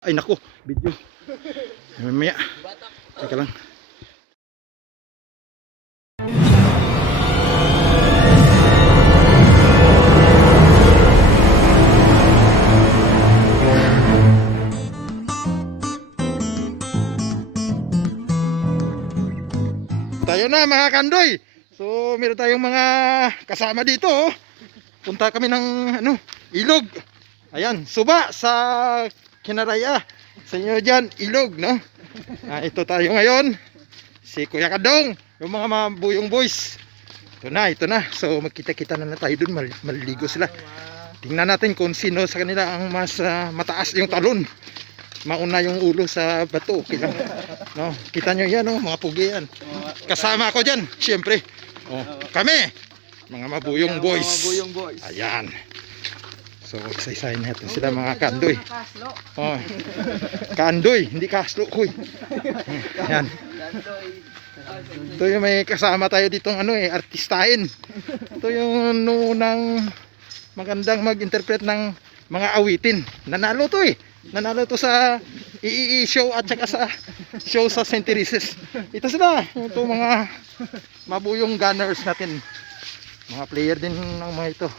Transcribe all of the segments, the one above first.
Ay nako, video. Mamaya. Teka lang. Tayo na mga kandoy. So meron tayong mga kasama dito. Oh. Punta kami ng ilog. Ayan, suba sa Kinaraya. Sa inyo dyan, ilog, no? Ito tayo ngayon. Si Kuya Kadong, yung mga mabuyong boys. Ito na. So magkita-kita na tayo dun, maliligo sila. Tingnan natin kung sino sa kanila ang mas mataas yung talon. Mauna yung ulo sa bato. Okay lang. No? Kita nyo yan, no? Mga pugi yan. Kasama ako dyan, syempre. Kami, mga mabuyong boys. Ayan. So, isa-isahin natin sila mga kandoy. Kandoy, hindi kaslo, kuy. Ayan. Ito yung may kasama tayo ditong artistahin. Ito yung unang magandang mag-interpret ng mga awitin. Nanalo to eh. Nanalo to sa III show at saka sa show sa St. Teresa's. Ito sila. Ito mga mabuyong gunners natin. Mga player din ng mga ito.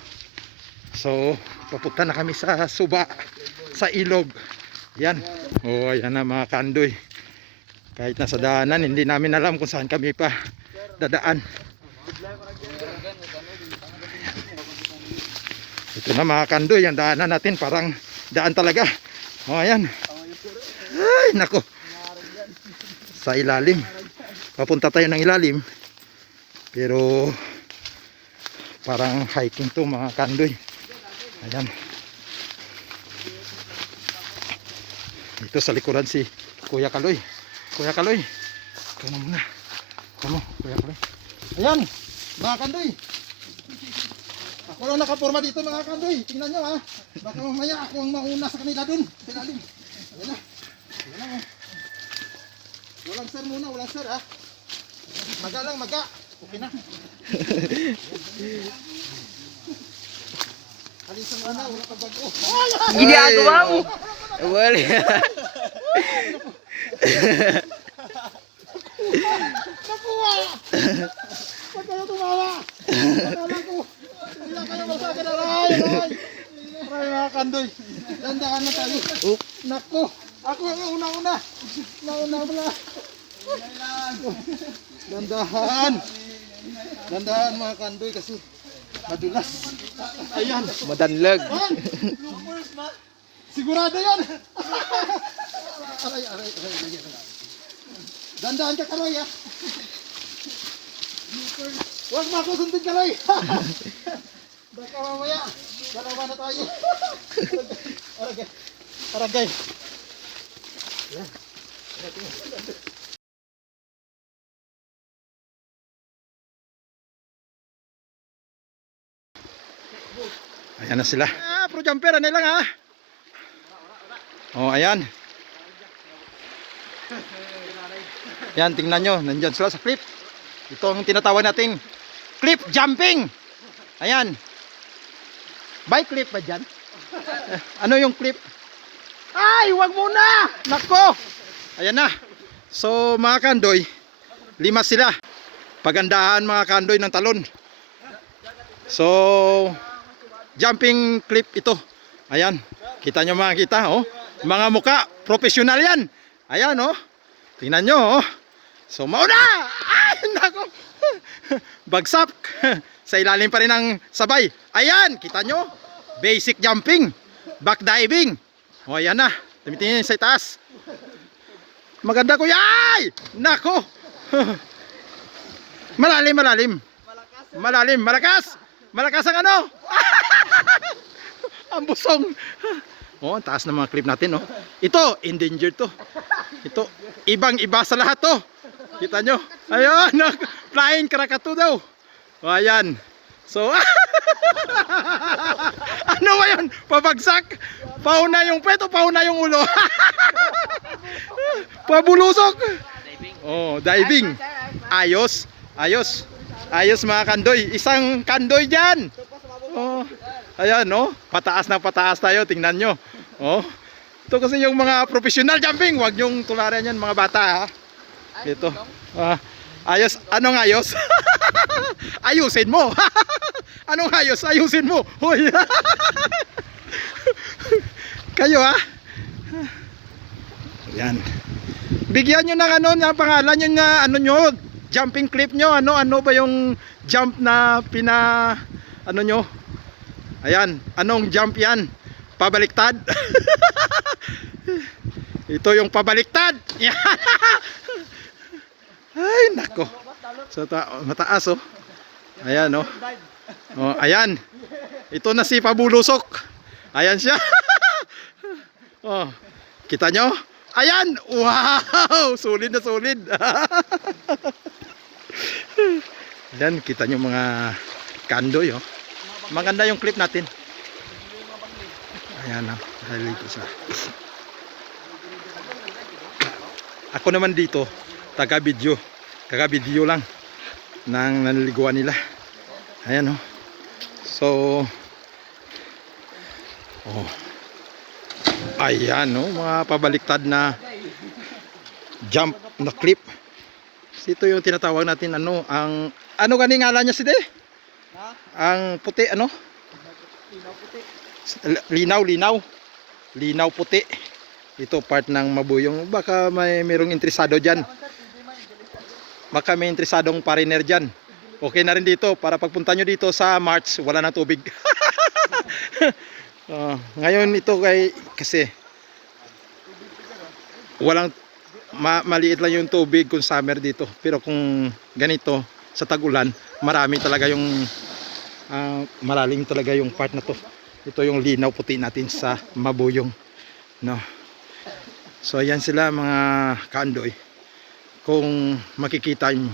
So, papunta na kami sa suba, sa ilog. Yan. Ayan na mga kandoy. Kahit nasa daanan, hindi namin alam kung saan kami pa dadaan. Ito na mga kandoy, ang daanan natin parang daan talaga. Ayan. Ay, nako. Sa ilalim. Papunta tayo ng ilalim. Pero parang hiking to mga kandoy. Ayan. Dito sa likuran si Kuya Kaloy. Kuya Kaloy. Ikaw na muna. Ikaw mo, Kuya Kaloy. Ayan, mga kandoy. Ako lang nakaporma dito mga kandoy. Tingnan nyo ha. Baka mamaya ako ang mauna sa kanila dun. Silalim. Ayan na. Ayan na. Walang sir muna, walang sir ha. Maga lang, maga. Okay na. Alisang ana, wala ka bago. Gini agawa mo. Wala. Nakuha! Huwag kayo tumawa! Akala ko, hindi na kayo masakin. Aray! Aray mga kandoy. Dandahan na tayo. Naku! Ako ang una-una. Nauna pala. Dandahan! Dandahan mga kandoy kasi madulas. Ayan. Madanlag. Sigurado yan. Aray. Dandahan ka Kaloy ha. Huwag mo ako sundin Kaloy. Baka mamaya. Dalawa na tayo. Aragay. Ayan. Ayan na sila. Pro jumper, ano lang ha. Ayan. Ayan, tingnan nyo. Nandyan sila sa cliff. Ito ang tinatawag natin cliff jumping. Ayan. By cliff ba dyan? Ano yung cliff? Ay, wag muna! Nako! Ayan na. So mga kandoy, 5 sila. Pagandahan mga kandoy ng talon. So jumping clip ito. Ayan. Kita nyo makikita, oh. Mga muka, professional yan. Ayan, oh. Tingnan nyo, oh. So, mauna! Ay, nako. Bagsak. Sa ilalim pa rin ang sabay. Ayan, kita nyo. Basic jumping. Back diving. O, ayan na. Tumitingin sa itaas. Maganda ko. Ay! Nako. Malalim. Malakas ang ano. Ang busong. Ang taas ng mga clip natin, oh. Ito, endangered to. Ito, ibang-iba sa lahat to. Kita nyo. Ayun, flying krakatu daw. O, ayan. So, ano ba yun? Pabagsak. Pauna yung peto, pauna yung ulo. Pabulusok. Oh, diving. Ayos mga kandoy. Isang kandoy dyan. Oh, ayan, no? Pataas na pataas tayo. Tingnan nyo. Oh, Ito kasi yung mga professional jumping. Huwag yung tularan yan mga bata ha. Ito. Ayos. Anong ayos? Ayusin mo. Anong ayos? Ayusin mo. Hoy. Kayo ha. Yan. Bigyan nyo ng ano na pangalan nyo na ano nyo. Jumping clip nyo. Ano ba yung jump na ano nyo? Ayan. Anong jump yan? Pabaliktad. Ito yung pabaliktad. Yan. Ay nako. So, mataas oh. Ayan oh. Oh, ayan. Ito na si Pabulusok. Ayan siya. Oh. Kita nyo? Ayan. Wow. Solid na solid. Ayan. Kita nyo mga kandoy oh. Maganda yung clip natin. Ayan oh. Dito sa. Ako naman dito. Taga-video lang ng naliliguan nila. Ayan oh. So oh. Ayan oh, mga pabaliktad na jump na clip. Ito yung tinatawag natin ano, ang ano gani ngalan niya si De? Ang puti ano? Linaw puti. Ito part ng mabuyong. Baka mayroong interesado diyan. Baka may interesadong pariner dyan. Okay na rin dito para pagpunta nyo dito sa March wala nang tubig. Ngayon ito kasi walang maliit lang yung tubig kung summer dito. Pero kung ganito sa tag-ulan, marami talaga yung malalim talaga yung part na to. Ito yung linaw puti natin sa mabuyong. No. So ayan sila mga kaandoy. Kung makikita nyo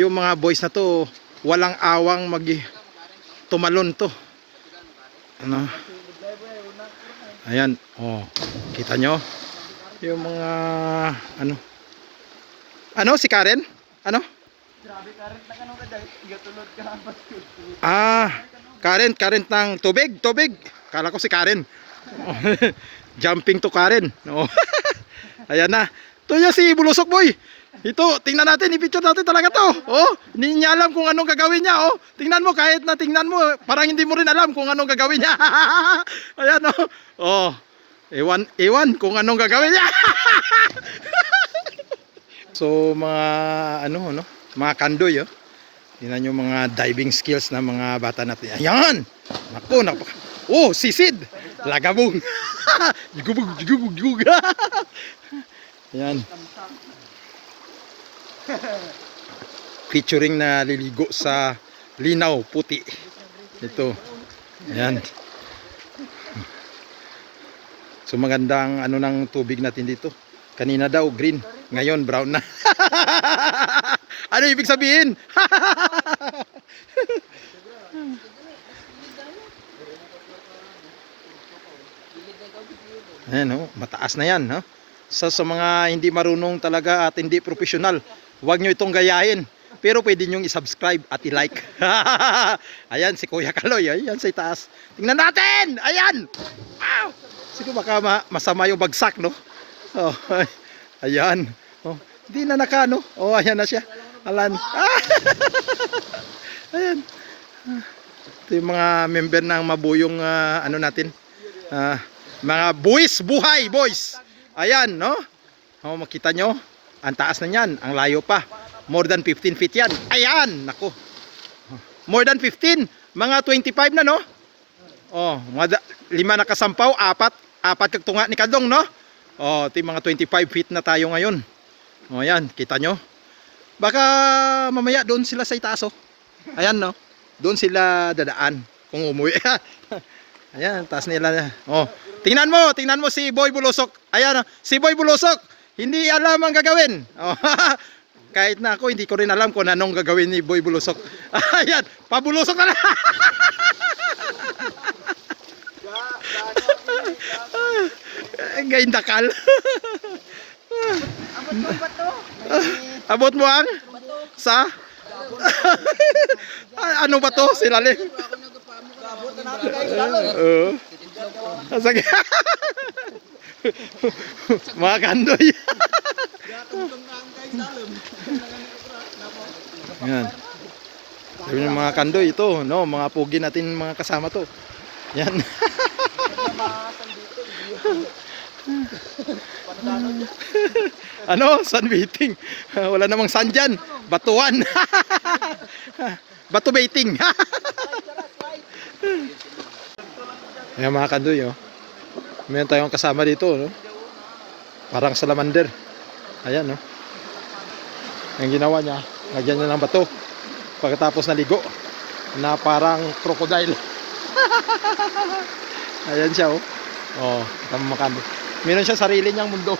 yung mga boys na to, walang awang tumalon to ano. Ayan oh, kita nyo yung mga ano si Karen ano Karen ng tubig kala ko si Karen. Jumping to Karen no. Ayan na ito yung si Bulusok boy. Ito, tingnan natin, i-picture natin talaga to. Oh, hindi niya alam kung anong gagawin niya. Oh, tingnan mo, kahit na tingnan mo, parang hindi mo rin alam kung anong gagawin niya. Ayan oh. Oh, ewan kung anong gagawin niya. So, mga mga kandoy oh. Tingnan yung mga diving skills ng mga bata natin. Ayan! Naku. Oh, sisid! Lagabong! Jugubog! Ayan. Featuring na liligo sa linaw puti. Ito. Ayan. So magandang ng tubig natin dito. Kanina daw green, ngayon brown na. Ano ibig sabihin? Ayan oh, mataas na yan no? Sa mga hindi marunong talaga at hindi professional, huwag nyo itong gayahin. Pero pwede nyo i-subscribe at i-like. Ayan si Kuya Kaloy. Ayan sa itaas. Tingnan natin. Ayan. Wow. Siguro baka masama yung bagsak no. Oh, ayan. Oh, hindi na nakano. Oh, ayan na siya. Alan. Ayan. Ito yung mga member ng mabuyong natin. Mga buhay boys. Ayan no. Oh, makita nyo. Ang taas na niyan. Ang layo pa. More than 15 feet yan. Ayan. Naku. More than 15. Mga 25 na no. Oh, 5 na kasampaw. 4 kagtunga ni Kadong no. Oh, ito yung mga 25 feet na tayo ngayon. Oh, ayan. Kita nyo. Baka mamaya doon sila sa itaas oh. Ayan no. Doon sila dadaan kung umuwi. Ayan, taas nila. Oh, tingnan mo si Boy Bulusok. Ayan, si Boy Bulusok, hindi alam ang gagawin. Oh, kahit na ako, hindi ko rin alam kung anong gagawin ni Boy Bulusok. Ayan, pabulusok na lang. Gayon dakal. Abot mo ang? Sa? Ano ba to? Silalim? Sige. Mga kandoy. Yan. Sabi ng mga kandoy ito, no, mga pugi natin mga kasama to. Yan. Ano? Sunbathing. Wala namang sun dyan. Batuan. Bato baiting. Ayan mga kandoy, oh. Meron tayong kasama dito, no? Parang salamander. Ayan, no? Ang ginawa niya, lagyan niya ng bato. Pagkatapos naligo, na parang crocodile. Ayan siya, oh. Oh, tama mga kandoy. Meron siya sarili niyang mundo.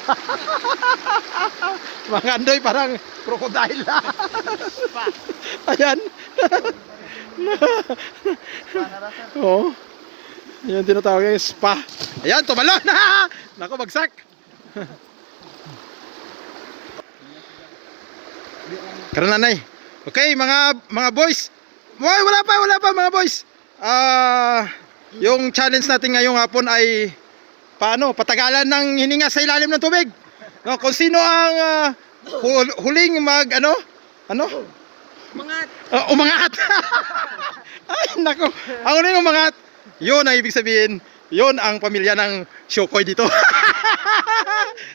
Mga kandoy, parang crocodile. Ayan. Oh. Yan tinatawag yung spa. Ayan, tumalon. Naku, bagsak. Karon nanay. Okay, mga boys. Wala pa mga boys. Yung challenge natin ngayong hapon ay patagalan ng hininga sa ilalim ng tubig. No, kung sino ang huling umangat. Umangat. Ay, nako. Ang huling umangat, yun ang ibig sabihin, yun ang pamilya ng Syokoy dito.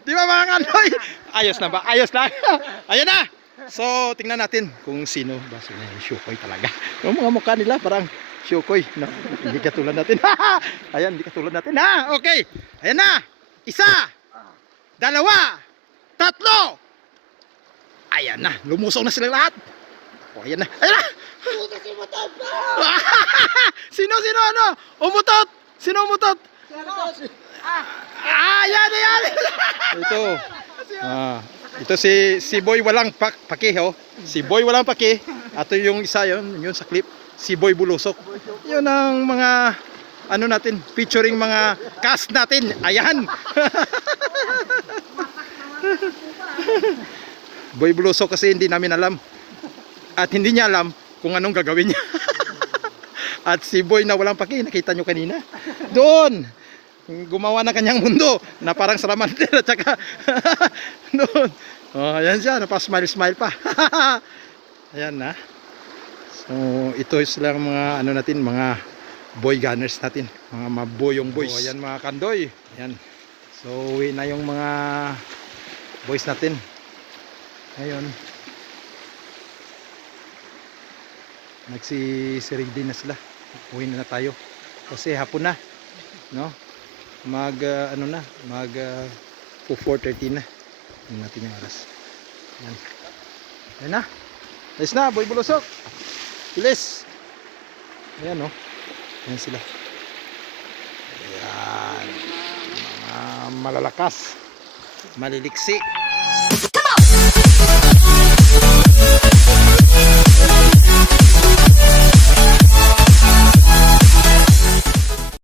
Di ba mga kanoy? Ayos na ba? Ayos na. Ayan na. So, tingnan natin kung sino ba sila yung Syokoy talaga. Yung mga mukha nila parang Syokoy. No? Hindi katulad natin. Ayan, hindi katulad natin. Ha? Okay. Ayan na. 1, 2, 3. Ayan na. Lumusong na sila lahat. O, ayan na. Ayan na. Sino ano? Umutot. Sino umutot? Yan. Ito si Boy walang paki, oh. Si Boy walang paki. Ato yung isa yun sa clip. Si Boy Bulusok. Yun ang mga natin, featuring mga cast natin. Ayan. Boy Bulusok kasi hindi namin alam. At hindi niya alam kung anong gagawin niya. At si Boy na walang paki, nakita nyo kanina. Doon, gumawa ng kanyang mundo na parang salamander at saka doon. Oh, ayan siya, napasmile-smile pa. Ayan na. So, ito sila mga natin, mga boy gunners natin, mga maboyong boys. So, ayan mga kandoy. Ayan. So, uwi na yung mga boys natin. Ngayon, nagsisirig din na sila. Uwi na tayo kasi hapon na, no? Mag 4:30 na. Tingnan natin yung oras. Yan. Ayan na. Nice na, Boy Bulusok. Bilis. Ayan, no? Ayan sila. Ayan. Mga malalakas. Maliliksi.